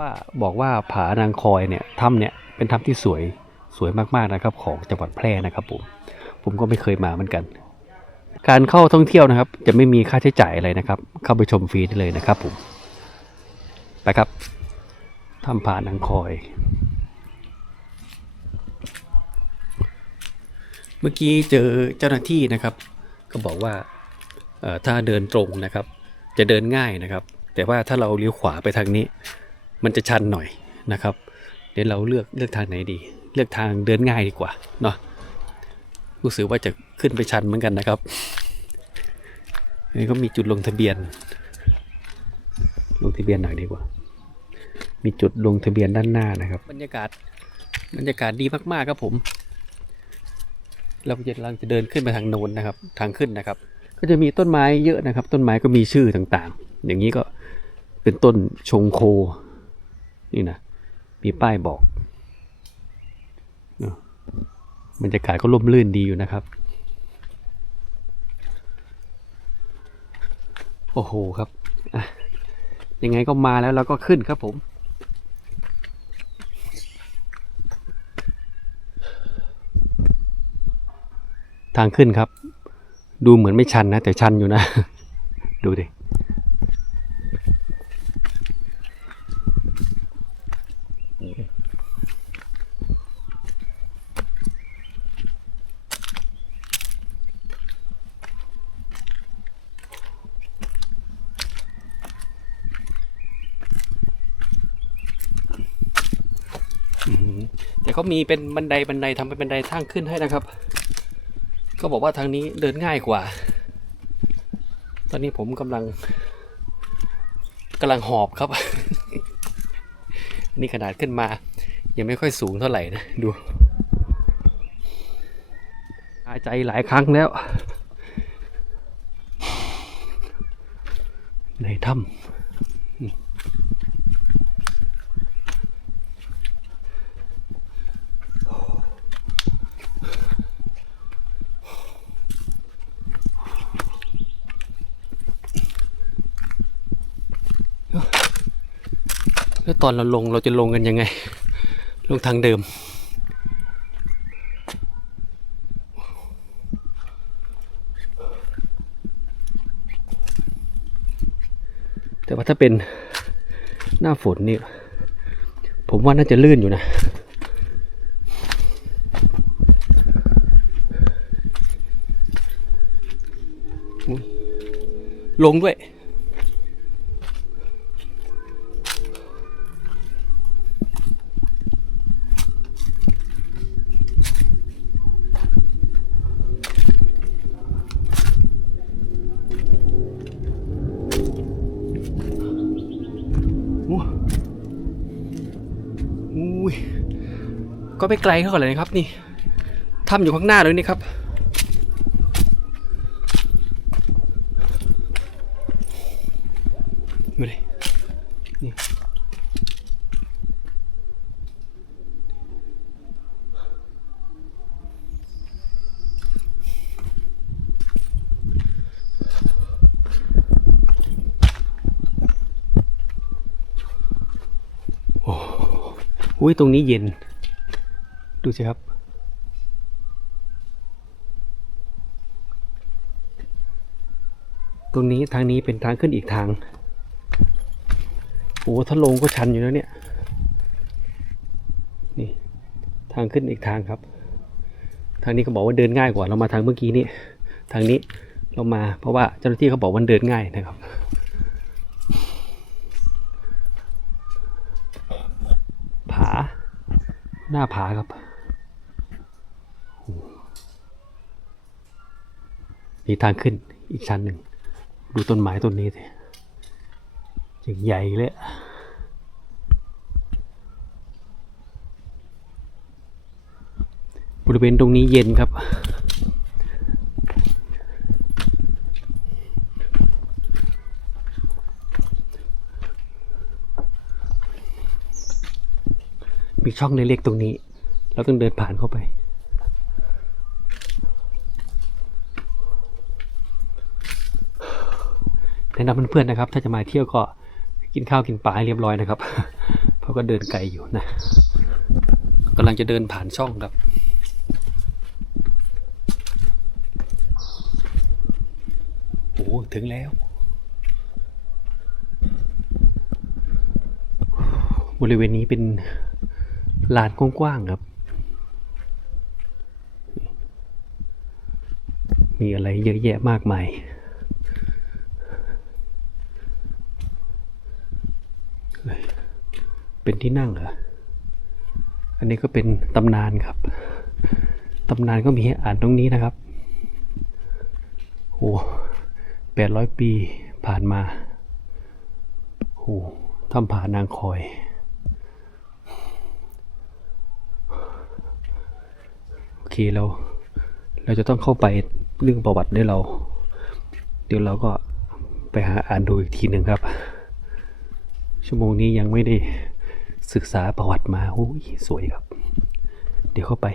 ว่าบอกว่าผานางคอยเนี่ยถ้ำเนี่ยเป็นถ้ำที่สวยสวยมากๆนะครับ ของจังหวัดแพร่นะครับผมผมก็ไม่เคยมาเหมือนกัน การเข้าท่องเที่ยวนะครับ จะไม่มีค่าใช้จ่ายอะไรนะครับ เข้าไปชมฟรีได้เลยนะครับผมไปครับถ้ำผานางคอย เมื่อกี้เจอเจ้าหน้าที่นะครับ ก็บอกว่าถ้าเดินตรงนะครับ จะเดินง่ายนะครับ แต่ว่าถ้าเราเลี้ยวขวาไปทางนี้ มันจะชันหน่อยนะครับ เดี๋ยวเราเลือกเลือกทางไหนดี เลือกทางเดินง่ายดีกว่าเนาะรู้สึกว่าจะขึ้นไปชันเหมือนกันนะครับนี่ก็มีจุดลงทะเบียน ลงทะเบียนหน่อยดีกว่า มีจุดลงทะเบียนด้านหน้านะครับ บรรยากาศบรรยากาศดีมากๆครับผม เราจะกำลังจะเดินขึ้นไปทางโน้นนะครับ ทางขึ้นนะครับ ก็จะมีต้นไม้เยอะนะครับ ต้นไม้ก็มีชื่อต่างๆ อย่างนี้ก็เป็นต้นชงโค นี่นะมีป้ายบอกเนอะบรรยากาศก็ร่มรื่นดีอยู่นะครับ โอ้โหครับยังไงก็มาแล้วเราก็ขึ้นครับผม ทางขึ้นครับ ดูเหมือนไม่ชันนะ แต่ชันอยู่นะ ดูดิ อืม แต่เขามีเป็นบันไดบันไดทำเป็นบันไดทางขึ้นให้นะครับ ก็บอกว่าทางนี้เดินง่ายกว่า ตอนนี้ผมกำลังกำลังหอบครับ นี่ขนาดขึ้นมา ยังไม่ค่อยสูงเท่าไหร่นะ ดูหายใจหลายครั้งแล้ว ในถ้ำ แล้วตอนเราลงเราจะลงกันยังไง ลงทางเดิม แต่ว่าถ้าเป็นหน้าฝนนี่ ผมว่าน่าจะลื่นอยู่นะลงด้วย ก็ไม่ไกลเท่าไหร่นะครับนี่ถ้ำอยู่ข้างหน้าเลยนี่ครับ ดูดิ นี่อุ้ยตรงนี้เย็น ดูสิครับ ตรงนี้ทางนี้เป็นทางขึ้นอีกทาง โอ้ถ้าลงก็ชันอยู่แล้วเนี่ย นี่ทางขึ้นอีกทางครับ ทางนี้ก็บอกว่าเดินง่ายกว่า เรามาทางเมื่อกี้นี่ ทางนี้เรามาเพราะว่าเจ้าหน้าที่เขาบอกว่าเดินง่ายนะครับผาหน้าผาครับโอ้ มีทางขึ้นอีกชั้นหนึ่ง ดูต้นไม้ต้นนี้สิอย่างใหญ่เลยบริเวณตรงนี้เย็นครับ มีช่องเล็กๆตรงนี้ เราต้องเดินผ่านเข้าไป นะนำเพื่อนๆนะครับ ถ้าจะมาเที่ยวก็กินข้าวกินปลาให้เรียบร้อยนะครับเขาะก็เดินไกลอยู่นะกำลังจะเดินผ่านช่องครับโอ้ถึงแล้วบริเวณนี้เป็นลานกว้างๆครับ มีอะไรเยอะแยะมากมาย เป็นที่นั่งเหรอ อันนี้ก็เป็นตำนานครับ ตำนานก็มีให้อ่านตรงนี้นะครับ โอ้แปดร้อยปีผ่านมา โอ้ถ้ำผ่านางคอย โอเคเรา เราจะต้องเข้าไปเรื่องประวัติด้วยเรา เดี๋ยวเราก็ไปหาอ่านดูอีกทีหนึ่งครับ ชั่วโมงนี้ยังไม่ได้ ศึกษาประวัติมาโอ้ยสวยครับ เดี๋ยวเข้าไป